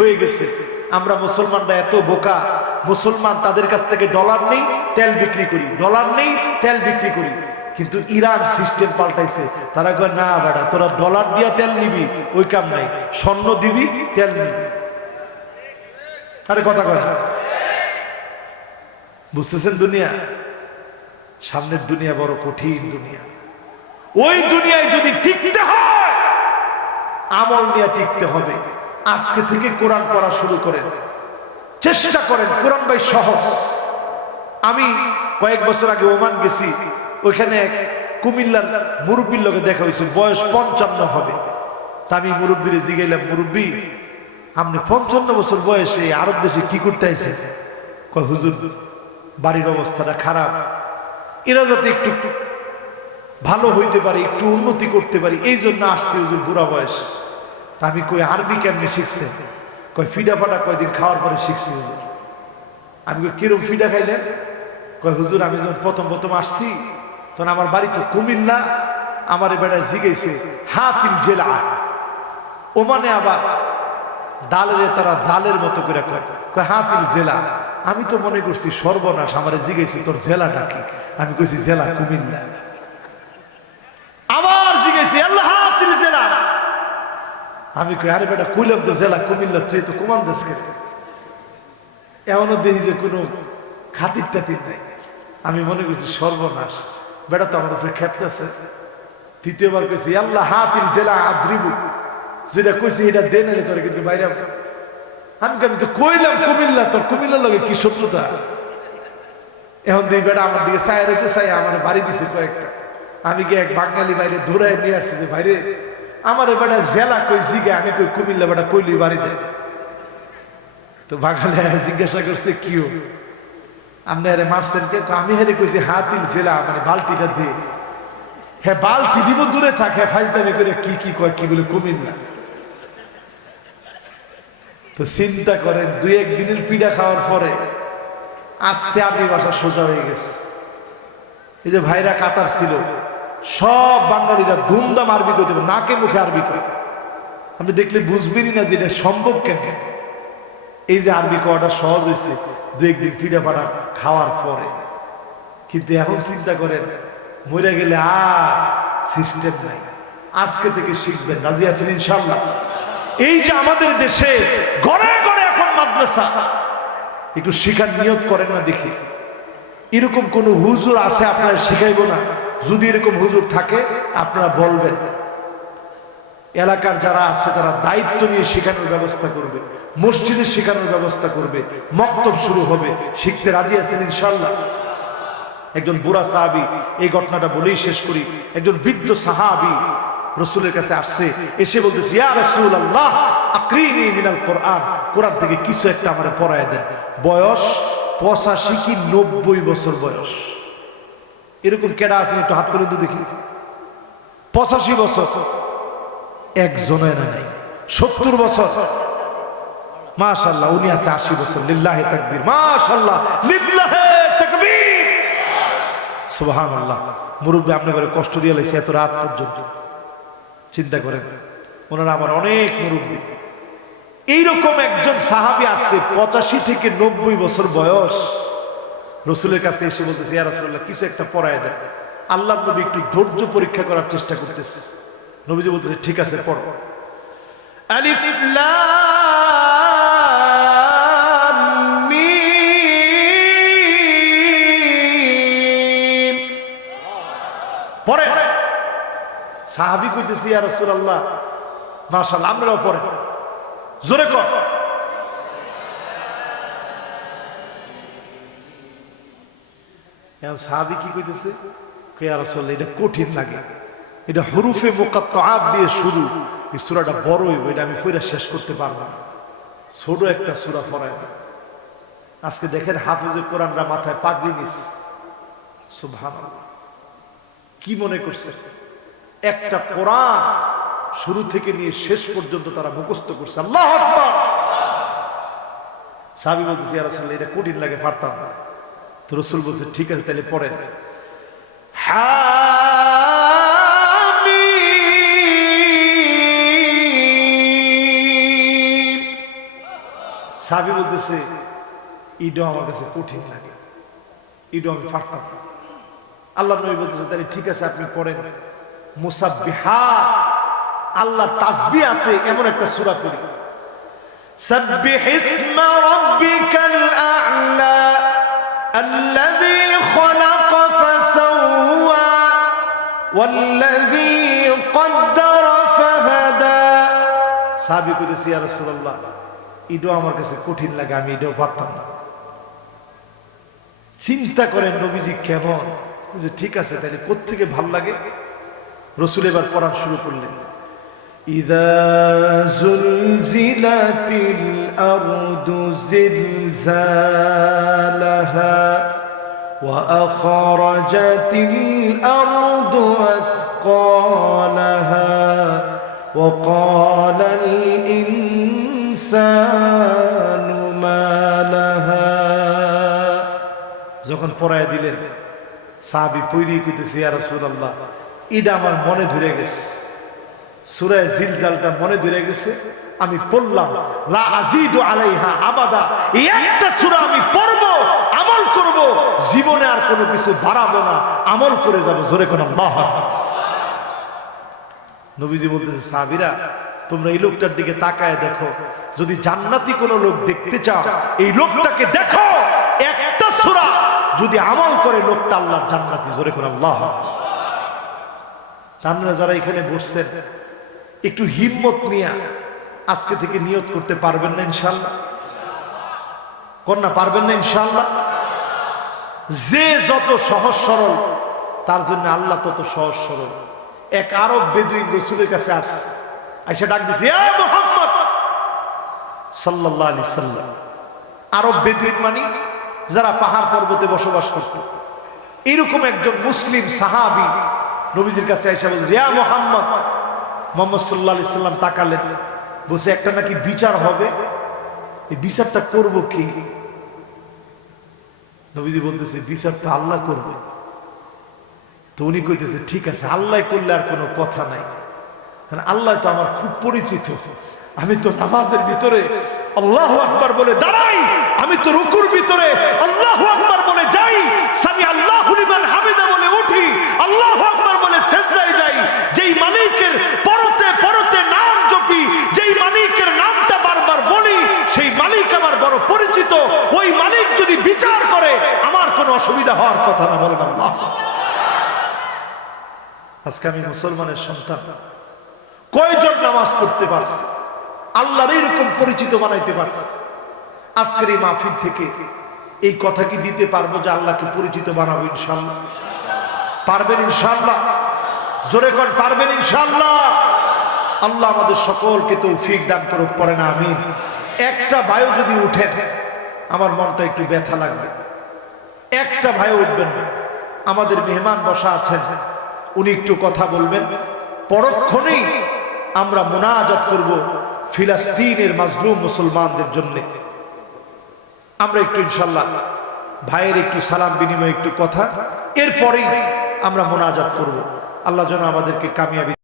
হয়ে গেছে। আমরা মুসলমানরা এত বোকা, মুসলমান তাদের কাছ থেকে ডলার নেই তেল বিক্রি করি, ডলার নেই তেল বিক্রি করি। কিন্তু ইরান সিস্টেম পাল্টাইছে, তারা কয় না বেটা তোরা ডলার দিয়া তেল নিবি ওই কাম নাই, স্বর্ণ দিবি তেল নিবি। আরে কথা কয় না, বুঝতেছেন? দুনিয়া, সামনের দুনিয়া বড় কঠিন দুনিয়া। ওই দুনিয়ায় যদি টিকতে হয় আমল নিয়ে টিকতে হবে। আজকে থেকে কোরআন পড়া শুরু করেন, চেষ্টা করেন। কোরআন ভাই সহজ। আমি কয়েক বছর আগে ওমান গেছি, ওইখানে এক কুমিল্লার মুরব্বীর লোকে দেখা হয়েছে, বয়স 55 হবে। তা আমি মুরব্বীরে জিগাইলাম, মুরব্বী আপনি 55 বছর বয়সে আরব দেশে কি করতে আইছে? কয় হুজুর বাড়ির অবস্থাটা খারাপ, এরা যাতে একটু ভালো হইতে পারে, একটু উন্নতি করতে পারি, এই জন্য আসছে হুজুর বুড়া বয়স। তা আমি কই আরবি কেমনি শিখছে? কয় ফিডা ফাটা কয়দিন খাওয়ার পরে শিখছি হুজুর। আমি কই কিরম ফিডা খাইলেন? কয় হুজুর আমি যখন প্রথম আসছি তখন আমার বাড়ি তো কুমিল্লা, আমার বেড়ায় জিগেছে হাতিল জেলা। ওমানে আবার দালের তারা দালের মতো করে কয়, কয় হাতিল জেলা। আমি তো মনে করছি সর্বনাশ, আমারে জিগেছি তোর জেলাটা কি? আমি কইছি জেলা কুমিল্লা। আবার জিগেছি আল্লাহ হাতিল জেলা। আমি কই আরে বেটা কইলাম তো জেলা কুমিল্লা, তুই তো কুমান দেশ কে? এমনও দেখি যে কোনো খাতির টাতির নাই। আমি মনে করছি সর্বনাশ, বেটা তো আমার উপরে খেতে আছে। তৃতীয়বার কইছি আল্লাহ হাতিল জেলা আদ্রিবু, যেটা কইছি এটা দেন এলে তোরা কিন্তু বাইরে। আমি তো কইলাম কুমিল্লা, তোর কুমিল্লার লগে কি শত্রুতা? এখন দিই বেটা আমার দিকে চাই রয়েছে, চাই আমার বাড়ি দিছে কয়েকটা। আমি কি এক বাঙালি বাইরে ধরে নিয়ে আসছি যে বাইরে আমার বেটা জেলা কই জিগে, আমি কই কুমিল্লা, বেটা কইলি বাড়িতে। তো বাঙালি জিজ্ঞাসা করছে কিও আপনি আরে মারছেন কে? আমি হেরে কইছি হাতিল জেলা, মানে বালতিটা দিয়ে। হ্যাঁ বালতি দিব দূরে থাকে, ফাইজদামি করে কি কি কয়, কি বলে কুমিল্লা। তো চিন্তা করেন, 2-1 দিনের পিঠা খাওয়ার পরে আস্তে আরবি ভাষা সোজা হয়ে গেছে। এই যে ভাইরা কাতার ছিল, সব বাঙালিরা ধুমধাম আরবি করতে পারে, নাকে মুখে আরবি করে। আপনি দেখলে বুঝবেনই না যে এটা সম্ভব কেন। এই যে আরবি করাটা সহজ হয়েছে 2-1 দিন পিঠা পাঠা খাওয়ার পরে। কিন্তু এখন চিন্তা করেন, মরে গেলে আর সিস্টেম নাই। আজকে থেকে শিখবেন, রাজি আছেন ইনশাআল্লাহ? এই যে আমাদের দেশে ঘরে ঘরে এখন মাদ্রাসা, একটু শিখার নিয়ত করেন না দেখি। এরকম কোন হুজুর আছে আপনারা শিখাইবো না? যদি এরকম হুজুর থাকে আপনারা বলবেন। এলাকার যারা আছে তারা দায়িত্ব নিয়ে শেখানোর ব্যবস্থা করবে, মসজিদে শেখানোর ব্যবস্থা করবে, মক্তব শুরু হবে। শিখতে রাজি আছেন ইনশাআল্লাহ? একজন বুড়া সাহাবী, এই ঘটনাটা বলেই শেষ করি। একজন বৃদ্ধ সাহাবী রাসূলের কাছে আসছে, এসে বলতেছে ইয়া রাসূলুল্লাহ আকরিনি মিনাল কোরআন, কোরআন থেকে কিছু একটা আমারে পড়ায় দেন। বয়স 85 কি 90 বছর বয়স। এরকম কেডা আছেন একটু হাত তুলে দেখি? 85 বছর একজনের নাই। 70 বছর মাশাআল্লাহ, উনি আছে 80 বছর। লিল্লাহি তাকবীর, মাশাআল্লাহ, লিল্লাহি তাকবীর, সুবহানাল্লাহ। মুরব্বী আপনি করে কষ্ট দিয়ে লাইছে এত রাত পর্যন্ত। চিন্তা করেন, ওনারা আমার অনেক মুরব্বী। এইরকম একজন সাহাবী আসছে 85 থেকে 90 বছর বয়স, রাসূলের কাছে এসে বলতেছে ইয়া রাসূলুল্লাহ কিছু একটা পড়ায় দেন। আল্লাহর নবী একটু ধৈর্য পরীক্ষা করার চেষ্টা করতেছে। নবীজি বলতেছে ঠিক আছে পড়ো। আলিফ লাম মিম পড়ে। সাহাবী কইতেছে ইয়া রাসূলুল্লাহ মাশাআল্লাহ, আমরাও পড়ে জোরে কর। এখন সাহাবী কি কইতেছে, ইয়া রাসূলুল্লাহ এটা কঠিন লাগে, এটা হুরুফে মুকাত্তাআত দিয়ে শুরু, এই সূরাটা বড় হইব, এটা আমি পড়া শেষ করতে পারবো না, ছোট একটা সূরা পড়ায় দেন। আজকে দেখেন হাফেজে কোরআনরা মাথায় পাগড়ি নিছে, সুবহানাল্লাহ। কি মনে করছে একটা কোরআন শুরু থেকে নিয়ে শেষ পর্যন্ত তারা মুখস্থ করছে। আল্লাহু আকবার। সাহাবী বলতেছে ইয়া রাসূলুল্লাহ এটা কঠিন লাগে, পারতাম না। তো রাসূল বলছে ঠিক আছে তাহলে পড়েন। হামিম সাহাবী বলতেছে ইডো আমার কাছে কঠিন লাগে, ইডো আমি পারতাম না। আল্লাহ নবী বলতেছে তাহলে ঠিক আছে আপনি পড়েন মুসাব্বিহাত, আল্লাহর তাসবিহ আছে এমন একটা সূরা পড়ি। সাব্বিহ ইসমা রাব্বিকাল আ'লা আল্লাযী খালাকা ফাসাওয়া ওয়াল্লাযী কদ্দারা ফাহাদা। সাহাবী কইতেছে ইয়া রাসূলুল্লাহ ইডো আমার কাছে কঠিন লাগে, আমি ইডো পারতাম না। চিন্তা করেন নবীজি কেমন। ঠিক আছে তাহলে কোত্থেকে ভাল লাগে। রাসূল এবার পড়া শুরু করলেন ইযা যুলজিলাতিল আরদু জিলজালাহা ওয়া আখরাজাতিল আরদু আথকালাহা ওয়া ক্বালাল ইনসানু মা লাহা। যখন পড়ায় দিলেন সাহাবী পড়ি কইতেছে ইয়া রাসূলুল্লাহ এটা আমার মনে ধরে গেছে, সূরা জিলজালটা মনে ধরে গেছে, আমি পড়লাম লা আজিদু আলাইহা আবাদা, এই একটা সূরা আমি পড়ব, আমল করব, জীবনে আর কোনো কিছু বাড়াবো না, আমল করে যাব। জোরে কোন আল্লাহু আকবার। নবীজি বলতেছে সাহাবীরা তোমরা এই লোকটার দিকে তাকায় দেখো, যদি জান্নাতি কোনো লোক দেখতে চাও এই লোকটাকে দেখো, একটা সূরা যদি আমল করে লোকটা আল্লাহর জান্নাতি। জোরে কোন আল্লাহু আকবার। আপনারা যারা এখানে বসছেন একটু হিম্মত নিয়ে আজকে থেকে নিয়ত করতে পারবেন না ইনশাআল্লাহ? কন্যা পারবেন না ইনশাআল্লাহ? যে যত সহজ সরল তার জন্য আল্লাহ তত সহজ সরল। এক আরব বেদুইন রাসূলের কাছে আইসা ডাক দিছে ইয়া মুহাম্মদ সাল্লাল্লাহু আলাইহি সাল্লাম। আরব বেদুইন মানে যারা পাহাড় পর্বতে বসবাস করত, এরকম একজন মুসলিম সাহাবী নবীজির কাছে আইসা বলছে ইয়া মুহাম্মদ। মুহাম্মদ সাল্লাল্লাহু আলাইহি সাল্লাম তাকালেন, বলছে একটা নাকি বিচার হবে, এই বিচারটা করব কি? নবীজি বলতেছে বিচার তো আল্লাহ করবে। তো উনি কইতেছে ঠিক আছে আল্লাহ করলে আর কোনো কথা নাই, কারণ আল্লাহ তো আমার খুব পরিচিত। আমি তো নামাজের ভিতরে আল্লাহু আকবার বলে দাঁড়াই, আমি তো রুকুর ভিতরে আল্লাহু আকবার বলে যাই, সামি আল্লাহু লিমান হামিদা বলে উঠি, আল্লাহু আকবার বলে সিজদায় যাই। যেই মালিকের পরতে পরতে নাম জপি, যেই মালিকের নামটা বারবার বলি, সেই মালিক আমার বড় পরিচিত। ওই মালিক যদি বিচার করে আমার কোনো অসুবিধা হওয়ার কথা না। বলেন আল্লাহ। আজকে আমি মুসলমানের সন্তান, কয়জন নামাজ পড়তে পারছে, আল্লাহর এরকম পরিচিত বানাইতে পারছে? আজকের এই মাহফিল থেকে এই কথা কি দিতে পারবো যে আল্লাহকে পরিচিত বানাবো ইনশাআল্লাহ? পারবেন ইনশাআল্লাহ? জোরে কোন পারবেন ইনশাআল্লাহ? আল্লাহ আমাদের সকলকে তৌফিক দান করুক, পড়ে না আমিন। একটা ভাইও যদি উঠে আমার মনটা একটু ব্যথা লাগবে। একটা ভাইও উঠবেন না। আমাদের মেহমান বসা আছেন, উনি একটু কথা বলবেন। পরক্ষণেই আমরা মুনাজাত করব ফিলিস্তিনের মাজলুম মুসলমানদের জন্য। আমরা একটু ইনশাআল্লাহ ভাইয়ের একটু সালাম বিনিময় একটু কথা, এরপরেই আমরা মুনাজাত করব। আল্লাহ যেন আমাদেরকে কামিয়াবি